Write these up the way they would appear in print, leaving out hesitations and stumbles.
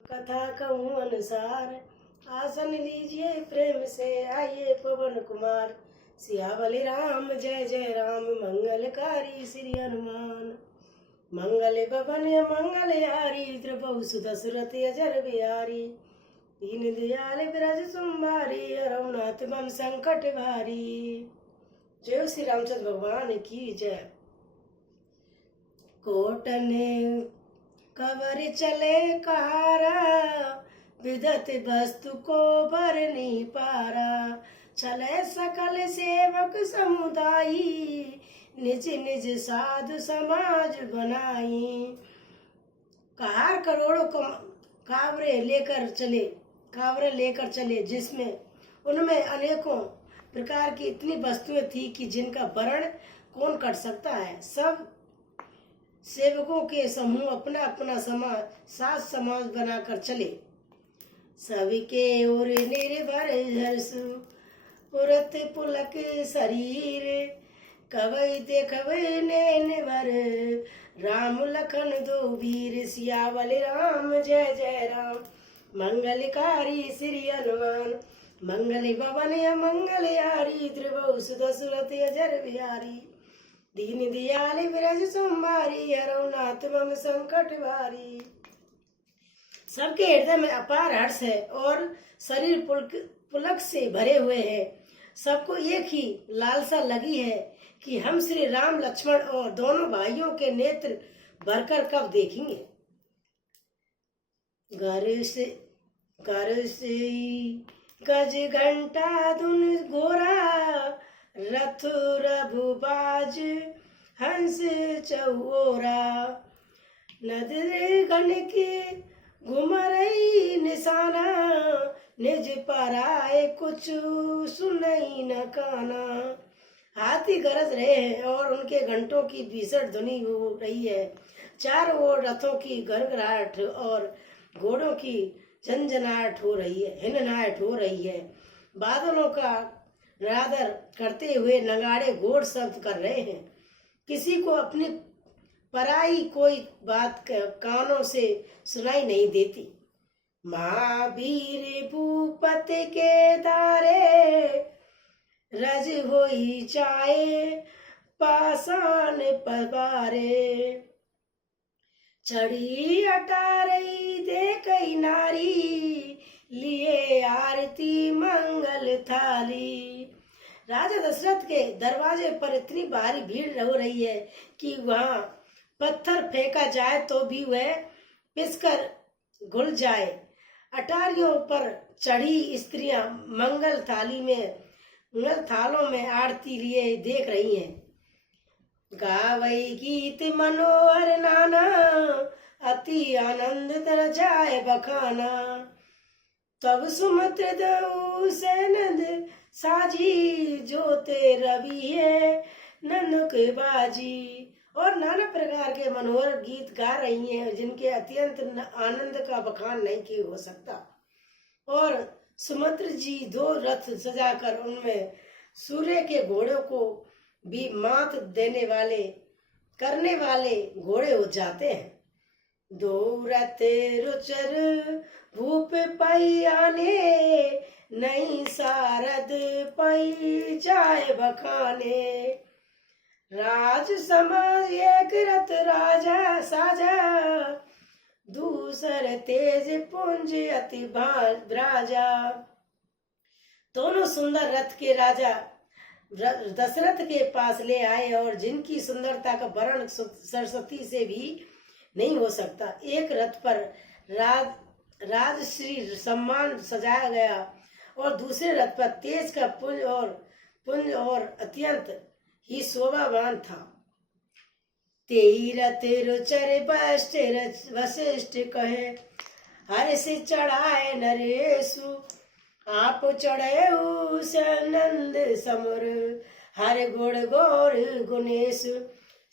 कथा कहूँ अनुसार, आसन लीजिए प्रेम से, आइए पवन कुमार। सियावली राम जय जय राम, मंगलकारी श्री हनुमान। मंगल भवन मंगल हारी, द्रपहु सुत सुरत अजर बिहारी। दीन दयाल ब्रज सुंबारी, रघुनाथ मन संकट भारी। जय श्री रामचंद्र भगवान की जय। कोटन कवर चले कहारा, विदत वस्तु को बर नहीं पारा। चले सकल सेवक समुदायी, निज निज साधु समाज बनाई। कहार करोड़ों कावरे लेकर चले जिसमें उनमें अनेकों प्रकार की इतनी वस्तुएं थी कि जिनका वर्ण कौन कर सकता है। सब सेवकों के समूह अपना अपना साथ समाज बनाकर चले। सबके ओर निर्भर हर्षु पुरत पुलक शरीर, कवई देखवई नैन वर, राम लखन दो वीर। सियावल राम जय जय राम, मंगलकारी श्री हनुमान। मंगल भवन मंगल हारी, त्रिभुवन सुत सुरत अजर बिहारी। दीन दयाल ब्रज सुंबारी, रघुनाथ मम संकट भारी। सबके हृदय में अपार हर्ष है और शरीर पुलक से भरे हुए हैं। सबको एक ही लालसा लगी है कि हम श्री राम लक्ष्मण और दोनों भाइयों के नेत्र भरकर कब देखेंगे। घर से गज घंटा धुन घोरा, रथ रघुबाज हंस चौरा। नदरे गण के घुमरई निशाना, निज पराए कुछ सुनई न काना। हाथी गरज रहे हैं और उनके घंटों की भीषण ध्वनि हो रही है। चारों ओर रथों की गड़गड़ाहट और घोड़ों की झंझनाहट हो रही है, हिननाहट हो रही है। बादलों का रादर करते हुए नगाड़े घोड़ शब्द कर रहे हैं। किसी को अपनी पराई कोई बात कानों से सुनाई नहीं देती। महावीर भूपत के दारे, रज होई चाहे पाषाण पबारे। चढ़ी अटारई देखई नारी, लिए आरती मंगल थाली। राजा दशरथ के दरवाजे पर इतनी भारी भीड़ हो रही है कि वहां पत्थर फेंका जाए तो भी वह पिसकर घुल जाए। अटारियों पर चढ़ी स्त्रियां मंगल थालों में आरती लिए देख रही हैं। गावई गीत मनोहर नाना, अति आनंद तर जाए बखाना। तब सुमित्र दऊ से नंद साजी, जोते रवि है ननुक बाजी। और नाना प्रकार के मनोहर गीत गा रही हैं जिनके अत्यंत आनंद का बखान नहीं किया हो सकता। और सुमित्र जी दो रथ सजाकर उनमें सूर्य के घोड़ों को भी मात करने वाले घोड़े हो जाते हैं। दो रथ रुचर भूप पई आने, नई सारद पई जाए बखाने। राज समाज एक रथ राजा साजा, दूसर तेज पुंज अति भ्राजा। दोनों सुंदर रथ के राजा दशरथ के पास ले आए और जिनकी सुंदरता का वर्णन सरस्वती से भी नहीं हो सकता। एक रथ पर राजश्री सम्मान सजाया गया और दूसरे रथ पर तेज का पुंज और अत्यंत ही शोभावान था। तेई रथ रुचर वशिष्ठ कहे, हर से चढ़ाए नरेशु, आप चढ़े नंद समुर, हर गुण गौर गुणेश।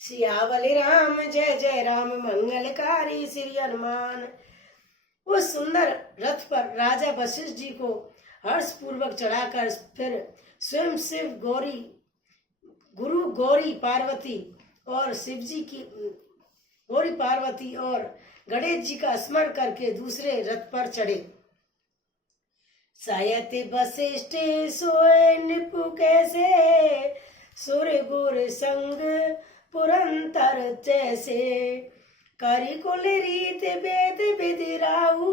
सियावल राम जय जय राम, मंगलकारी श्री हनुमान। उस सुंदर रथ पर राजा वशिष्ठ जी को हर्ष पूर्वक चढ़ाकर फिर स्वयं गुरु गौरी पार्वती और गणेश जी का स्मरण करके दूसरे रथ पर चढ़े। सायत वशिष्ठ सोए निपु कैसे, सुर गुर संग पुरंतर जैसे, करिकुल रीत वेद विधि राहु,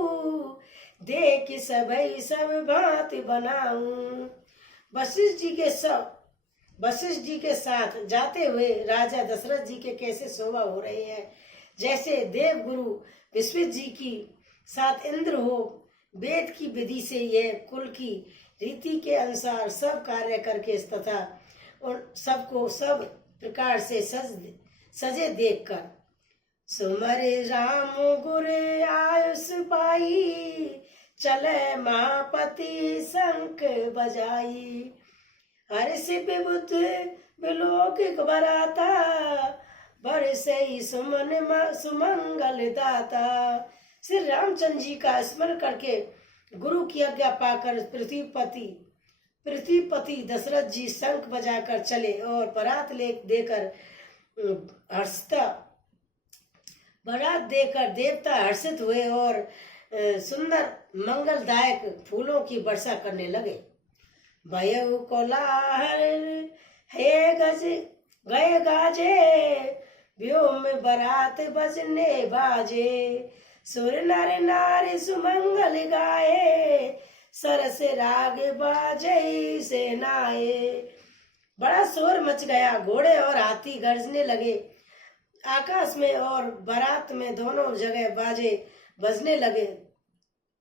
देख सबई सब भांति बनाऊं। वशिष्ठ जी के साथ जाते हुए राजा दशरथ जी के कैसे शोभा हो रहे हैं, जैसे देव गुरु विश्व जी की साथ इंद्र हो। वेद की विधि से यह कुल की रीति के अनुसार सब कार्य करके तथा और सबको सब प्रकार से सजे देखकर, सुमरे राम गुर आयुष पाई, चले महापति शंख बजाई, हर्ष विबुध विलोकिक बराता, बरसे सुमंगल दाता। श्री रामचंद्र जी का स्मरण करके गुरु की आज्ञा पाकर पृथ्वीपति दशरथ जी शंख बजाकर चले और बारात देकर देवता हर्षित हुए और सुंदर मंगलदायक फूलों की वर्षा करने लगे। भयउ कोलाहल हे गए गाजे, व्योम बारात बजने बाजे, सुर नर नारी सुमंगल गाए, सरस राग बाजे सेनाए। बड़ा शोर मच गया, घोड़े और हाथी गरजने लगे आकाश में और बारात में दोनों जगह बाजे बजने लगे।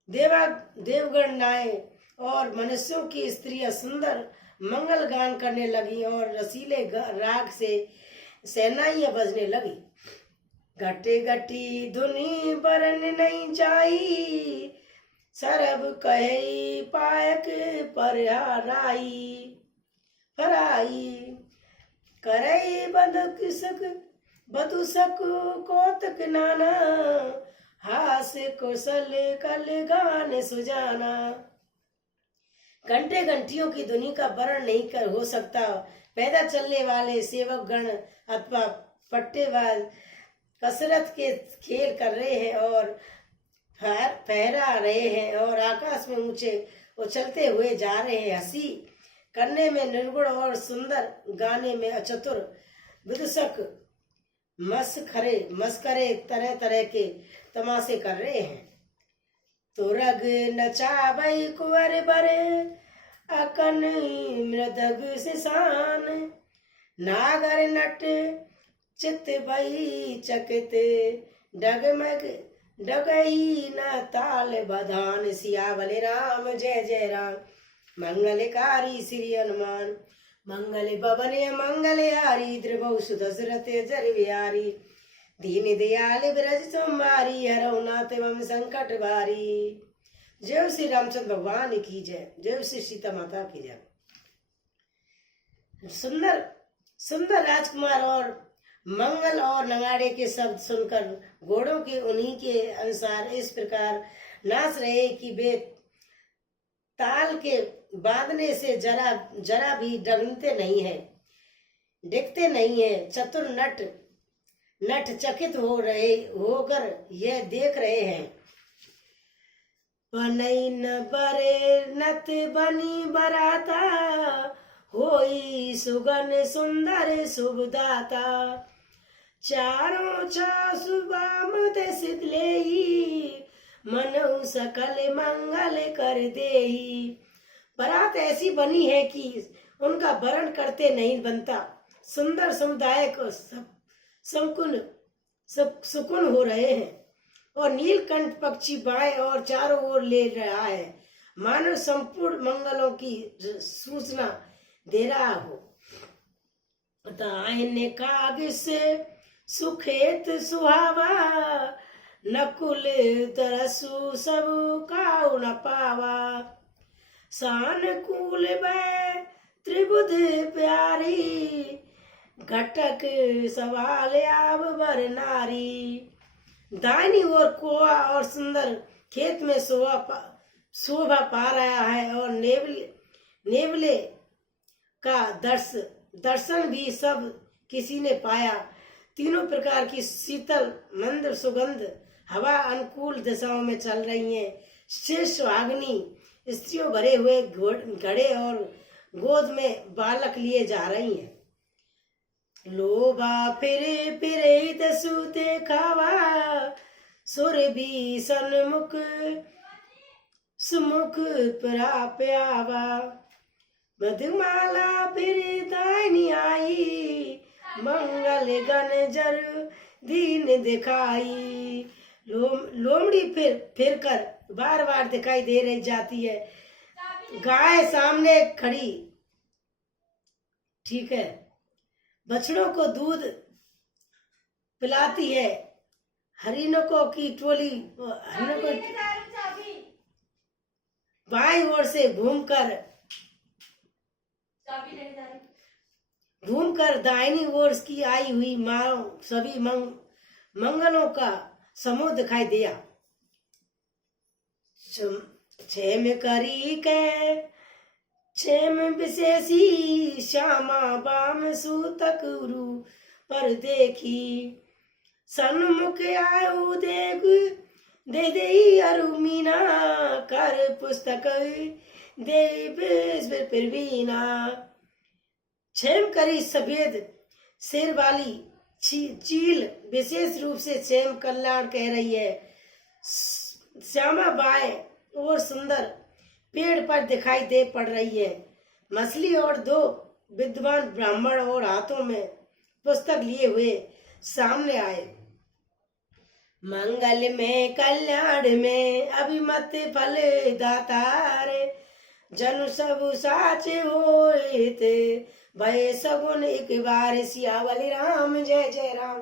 देवगण नाए और मनुष्यों की स्त्रियां सुंदर मंगल गान करने लगी और रसीले राग से सेनाइयां बजने लगी। घटे घटी धुनी बरन नहीं जाई, सरब कहे पायक फराई, करई बदुसक कोतक नाना, हास कुशल कल गान सुजाना। घंटे घंटियों की धुनी का वर्ण नहीं हो सकता। पैदल चलने वाले सेवक गण अथवा पट्टेबाज कसरत के खेल कर रहे हैं और फहरा रहे हैं और आकाश में ऊंचे उछलते हुए जा रहे हैं। हंसी करने में निर्गुण और सुंदर गाने में अचतुर विदूषक मस्करे तरह तरह के तमाशे कर रहे हैं। तुरग नचावई कुंवर बरे, अकन मृदग सिसान, नागर नट चित बई चकित, डगमग डगई न ताल बधान। सियावल राम जय जय राम, मंगलकारी श्री हनुमान, मंगल भवन मंगल हारी, द्रवौ सुदशरथ जर बिहारी, दीन दयाल ब्रज तुम्हारी, हरौ नाथ एवं संकट भारी। जय श्री रामचंद्र भगवान की जय, जय श्री सीता माता की जय। सुंदर सुंदर राजकुमार और मंगल और नगाड़े के शब्द सुनकर घोड़ों के उन्हीं के अनुसार इस प्रकार नाच रहे कि वे ताल के बांधने से जरा भी डगते नहीं है, डिगते नहीं है। चतुर नट चकित होकर यह देख रहे हैं। बनई न बरे नत बनी बराता, होई सुगन सुंदर शुभदाता, चारों चासु बाम दस लेई, मनऊ सकल मंगल कर देई। बारात ऐसी बनी है कि उनका वर्ण करते नहीं बनता। सुंदर समुदाय को सुकुन हो रहे हैं और नीलकंठ पक्षी बाएं और चारों ओर ले रहा है, मानो संपूर्ण मंगलों की सूचना दे रहा हो। दाहिने काग से सुखेत सुहावा, नकुल तरसु सब काउ न पावा, सानुकूल बै त्रिबुध प्यारी, घटक सवाल आव बर नारी। दाहिनी ओर कोआ और सुंदर खेत में शोभा पा रहा है और नेवले का दर्शन भी सब किसी ने पाया। तीनों प्रकार की शीतल मंद सुगंध हवा अनुकूल दिशाओं में चल रही है। शीर्ष सुहागिनी स्त्रियों भरे हुए घड़े और गोद में बालक लिए जा रही हैं। लोबा फिरे फिरे दसूते खावा सुर भी सन्मुख सुमुख प्राप्यावा मधुमाला फिर दानी आई मंगल गण जर दीन दिखाई। लोमड़ी फिर कर बार बार दिखाई दे रही जाती है। गाय सामने खड़ी, ठीक है, बछड़ों को दूध पिलाती है। हरिणों की टोली बाईं ओर से घूमकर दाहिनी ओर की आई हुई माँ सभी मंगलों का समूह दिखाई दिया। क्षेम करी के क्षेम विशेषी श्यामा बाम सूतक गुरु पर देखी सन्मुख आयु देख दे अरु मीना कर पुस्तक देव प्रवीणा। क्षेम करी सफेद शेर वाली चील विशेष रूप से क्षेम कल्याण कह रही है। श्यामा बाएं और सुंदर पेड़ पर दिखाई दे पड़ रही है। मछली और दो विद्वान ब्राह्मण और हाथों में पुस्तक लिए हुए सामने आए। मंगल में कल्याण में अभिमत फल दातारे जन सब साच होत भय सगुन एक बार सियावली राम जय जय राम।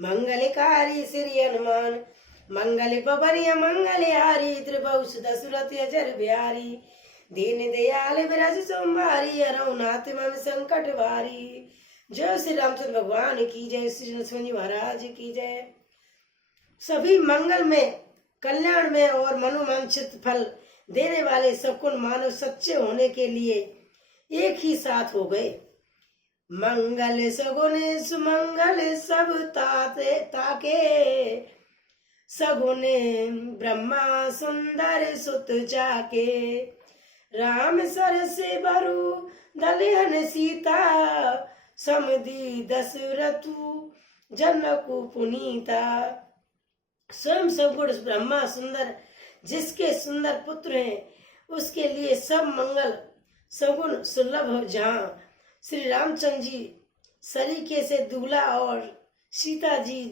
मंगलकारी श्री हनुमान मंगल पवनिय मंगल हारी त्रिभुव दशरथ अजर बिहारी दीन दयाल विरज सोमवारी रघुनाथ मन संकट वारी। जय श्री रामचंद्र भगवान की जय, श्री नरसिंह जी महाराज की जय। सभी मंगल में कल्याण में और मनोवांछित फल देने वाले सकुन मानव सच्चे होने के लिए एक ही साथ हो गए। मंगल सगुन सुमंगल सब ताके सगुन ब्रह्मा सुंदर सुत जाके राम सर से बरु दलहन सीता समधि दशरथु जनकु पुनीता। स्वयं सगुण ब्रह्मा सुंदर जिसके सुंदर पुत्र हैं उसके लिए सब मंगल सगुण सुलभ। जहाँ श्री रामचंद्र जी सलीके से दूल्हा और सीता जी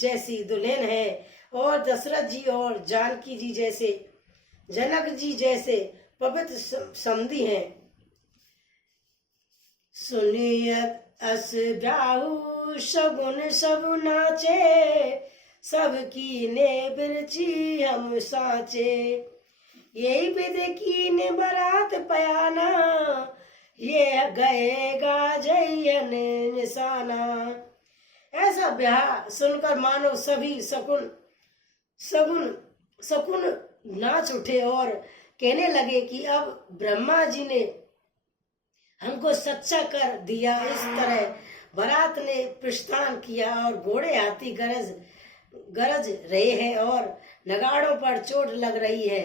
जैसी दुल्हन है और दशरथ जी और जानकी जी जैसे जनक जी जैसे पवित्र समधी हैं। सुनिय अस ब्याहु सगुन सब नाचे सबकी ने बिरची हम साचे यही विध की ने बरात पयाना ये गएगा जयन निशाना। ऐसा ब्याह सुनकर मानो सभी सकुन नाच उठे और कहने लगे कि अब ब्रह्मा जी ने हमको सच्चा कर दिया। इस तरह बारात ने प्रस्थान किया और घोड़े हाथी गरज रहे हैं और नगाड़ों पर चोट लग रही है।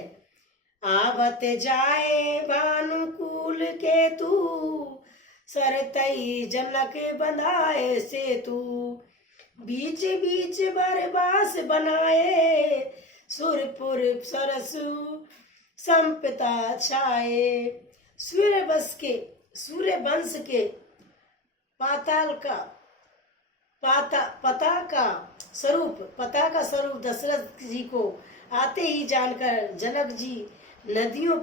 आवत जाए भानुकूल के तू सरतई जनक बंधाए से तू बीच बीच बरबास बनाए सुरपुर सरसु संपिता छाए। सूर्य वंश के पता का स्वरूप दशरथ जी को आते ही जानकर जनक जी नदियों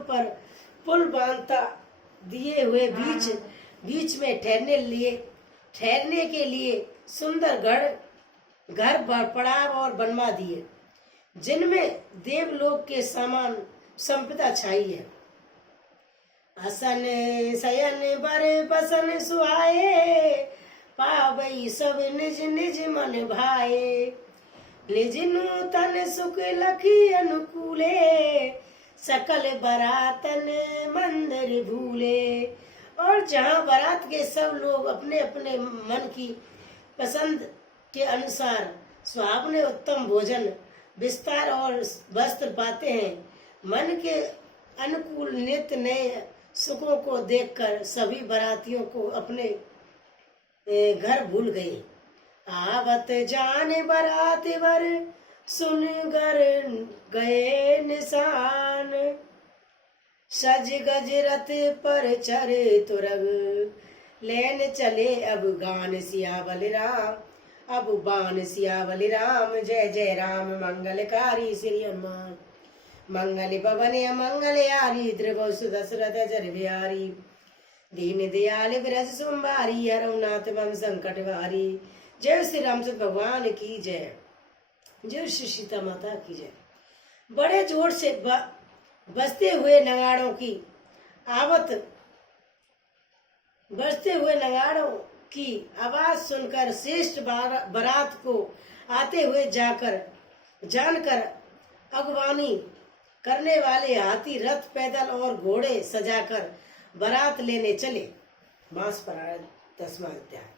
पर पुल बांधता दिए हुए बीच में ठहरने के लिए सुंदर घर पड़ाव और बनवा दिए जिनमें देवलोक के समान संपदा छाई है। असन सयन बर बसन सुहाए पावई सब निज निज मन भाए निज नूतन सुख लखी अनुकूले सकल बरातन मंदिर भूले। और जहाँ बारात के सब लोग अपने अपने मन की पसंद के अनुसार सुहावने उत्तम भोजन, विस्तार और वस्त्र पाते हैं। मन के अनुकूल नित्य नए सुखों को देखकर सभी बारातियों को अपने घर भूल गए। आवत जाने बारात वर सुन कर गए निशान, सज गज रथ पर चढ़े तुरग लेन चले अब गान सियावल राम, अब बान सियावल राम, जय जय राम मंगलकारी श्री हनुमान। मंगल भवन मंगल यारी, त्रिभुवन दशरथ जर बिहारी, दीन दयाल ब्रज सुंबारी, हरनाथ बम संकट वारी। जय श्री रामचंद्र भगवान की जय, जय श्री सीता माता की जय। बड़े जोर से बजते हुए नगाड़ों की बजते हुए नगाड़ों की आवाज सुनकर श्रेष्ठ बारात को आते हुए जानकर अगवानी करने वाले हाथी, रथ, पैदल और घोड़े सजाकर बारात लेने चले। मास परायण 10वां अध्याय।